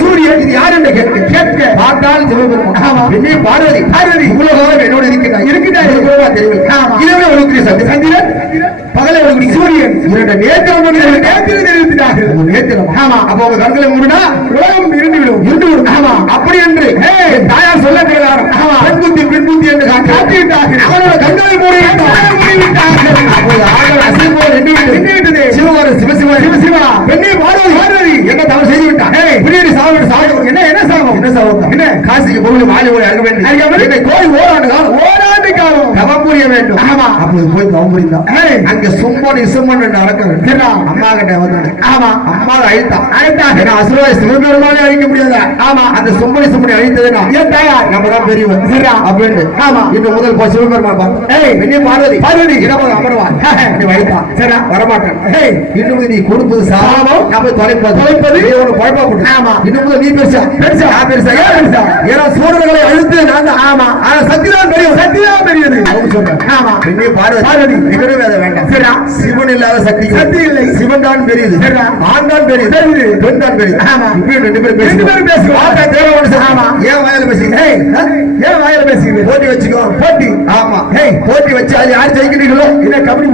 சூரியன் இது யார் என்று கேட்க பார்த்தால் சிவபெருமான் என்னை பார்வதி உலகம் என்னோட இருக்கிறார் தெரிவிக்க ஒழுங்குடைய சந்திரன் பகலை ஒழுங்குடைய சூரியன் இரண்டு நேத்திரம் நேத்திரம் ஆமா அப்ப உங்க கண்களை மூடினா உலகம் இருந்து விடும் ஆமா அப்படி என்று தாயார் சொல்ல பிரகாரம் பெண் புத்தி என்று காட்டிவிட்டார்கள் அவரோட கண்களை மூடிவிட்டார்கள் அப்போது ஆண்கள் அசைபோல் நின்று சிவகார சிவசிவா பெண்ணை பார்வதி என்ன தவறு செய்து விட்டான் பின்னாடி சாவு என்ன சாவம் என்ன காசிக்கு போய் மாலை போய் அழக வேண்டும் கோயில் ஓராண்டு காலம் தவம் புரிய வேண்டும் ஆமா அப்போது போய் தவம் புரிந்தான் அங்க சும்மன் நடக்கிறது அம்மா கிட்ட வந்து ஆமா அம்மா அழைத்தான் அசுரவாய் சிவபெருமானே அழிக்க முடியாது ஆமா அந்த சும்மனை அழித்ததுன்னா ஏன் தாயார் நம்ம தான் பெரியவர் சரியா அப்படின்னு ஆமா இன்னும் முதல் போ சிவபெருமான் பார்வதி இடமாக அமர்வான் நீ வைத்தான் சரியா வரமாட்டேன் இன்னும் நீ கொடுப்பது சாபம் நம்ம தொலைப்பது ஒரு குழப்பம் போட்டு ஆமா இன்னும் முதல் நீ பெருசா ஏன்னா சூரர்களை அழுத்து நான் ஆமா ஆனா சத்தியதான் பெரியது அவங்க சொல்றேன் ஆமா பெண்ணே பார்வதி நிகழ்வே அதை வேண்டாம் சரியா சிவன் இல்லாத சக்தி இல்லை சிவன் தான் பெரியது சரியா ஆண் தான் பெரியது பெண் தான் பெரியது ஆமா இப்படி ரெண்டு பேரும் பேசுவோம் ஆமா ஏன் வாயில பேசுகிறீங்க போட்டி வச்சுக்கோ போட்டி ஆமா போட்டி வச்சு அது யார் ஜெயிக்கிறீங்களோ என்ன கபடி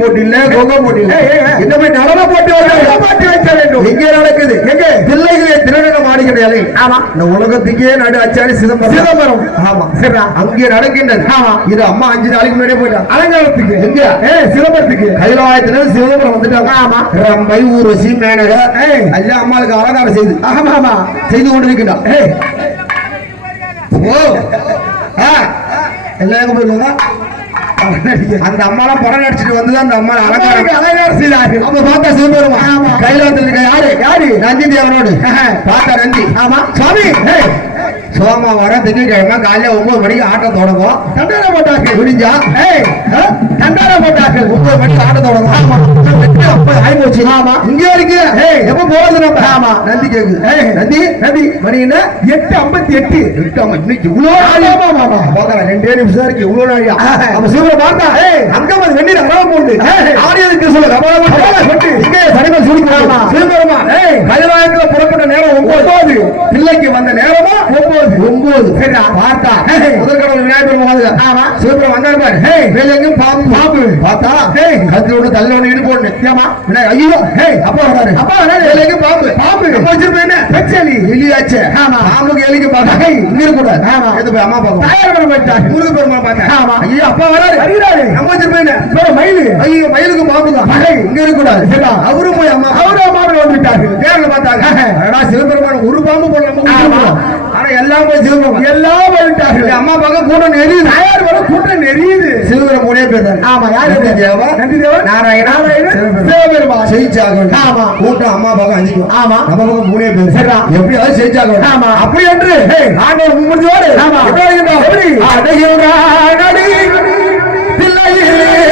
போட்டி இல்ல கோகோ போட்டி இல்ல இந்த மாதிரி நடன போட்டி வைக்க வேண்டும் எங்கே நடக்குது எங்க பிள்ளைகளே திருநடம் ஆடுகிறார்கள் ஆமா இந்த உலகத்துக்கே நடு அச்சாரி சிதம்பரம் ஆமா சரியா அங்கே நடக்கின்றது ஆமா இது அம்மா 5 நாளைக்கு முன்னாடியே போயிட்டாங்க அலங்காரத்துக்கு எங்க சிதம்பரத்துக்கு கைலாயத்துல சிதம்பரம் வந்துட்டாங்க ஆமா ரம்பை ஊர்வசி மேனக எல்லாம் அம்மாளுக்கு அலங்காரம் செய்து ஆமா செய்து கொண்டிருக்கின்றான் எல்லாம் போயிருவாங்க அந்த அம்மாலாம் படம் நடிச்சுட்டு வந்துதான் அந்த அம்மா அலங்காரம் செய்தார்கள் அப்ப பார்த்தா சிவபெருமான் கைலாயத்தில் இருக்க யாரு நந்தி தேவனோடு பார்த்தா நந்தி ஆமா சுவாமி சோமா வர திங்கட்கிழமை காலையில 9 மணிக்கு ஆட்டம் தொடங்கும் தண்டார போட்டாக்கள் முடிஞ்சா தண்டார போட்டாக்கள் 9 மணிக்கு ஆட்டம் தொடங்கும் ஆமா ஆகி போச்சு ஆமா இங்க இருக்கு எப்ப போறது நம்ம ஆமா நந்தி கேக்குது நந்தி மணி என்ன 8:58 இன்னைக்கு இவ்வளவு ஆமா பாக்கறேன் 2 நிமிஷம் இருக்கு இவ்வளவு நாளியா நம்ம சிவபெருமான் பார்த்தா அங்க வந்து வெண்ணில ரவம் போடு ஆரியதுக்கு சொல்ல ரவம் போட்டு இங்க சனிமன் சுடிக்குமா சிவபெருமான் கைலாயத்துல புறப்பட்ட நேரம் 9 பிள்ளைக்கு வந்த நேரமா 9 சரியா பார்த்தா முதல் கடவுள் விநாயகர் பெருமாள் ஆமா சிவபெருமான் வந்தாரு பாரு வேலையும் பாம்பு பார்த்தா கத்தியோட தள்ளோட இடு போடு ஏமா ஐயோ அப்பா வராரு வேலையும் பாம்பு நம்ம வச்சிருப்பேன் என்ன பெச்சலி எலியாச்சே ஆமா பாம்புக்கு எலிக்கு பார்த்தா இங்க இருக்க கூடாது ஆமா இது போய் அம்மா பாப்போம் தாயார் பெருமாள் முருக பெருமாள் பார்த்தா ஆமா ஐயோ அப்பா வராரு நம்ம வச்சிருப்பேன் மயில் ஐயோ மயிலுக்கு பாம்பு தான் இங்க இருக்க கூடாது சரியா அவரும் போய் அம்மா வந்துட்டாரு நேர்ல பார்த்தாங்க சிவபெருமான் ஒரு பாம்பு போடலாம் ஆனா எல்லாம் போய் சிவபெருமான் எல்லாம் போயிட்டார்கள் அம்மா பக்கம் கூட்டம் நெறியுது தாயார் வர கூட்டம் நெறியுது சிவபெருமான் மூணே பேர் தான் ஆமா யாரு நந்தி தேவா நாராயண சிவபெருமான் ஜெயிச்சாங்க ஆமா கூட்டம் அம்மா பக்கம் 5 ஆமா நம்ம பக்கம் மூணே பேர் சரியா எப்படியாவது ஜெயிச்சாங்க ஆமா அப்படி என்று ஆண்டவர் முடிஞ்சோடு ஆமா எப்படி அடைகிறாடி பிள்ளையே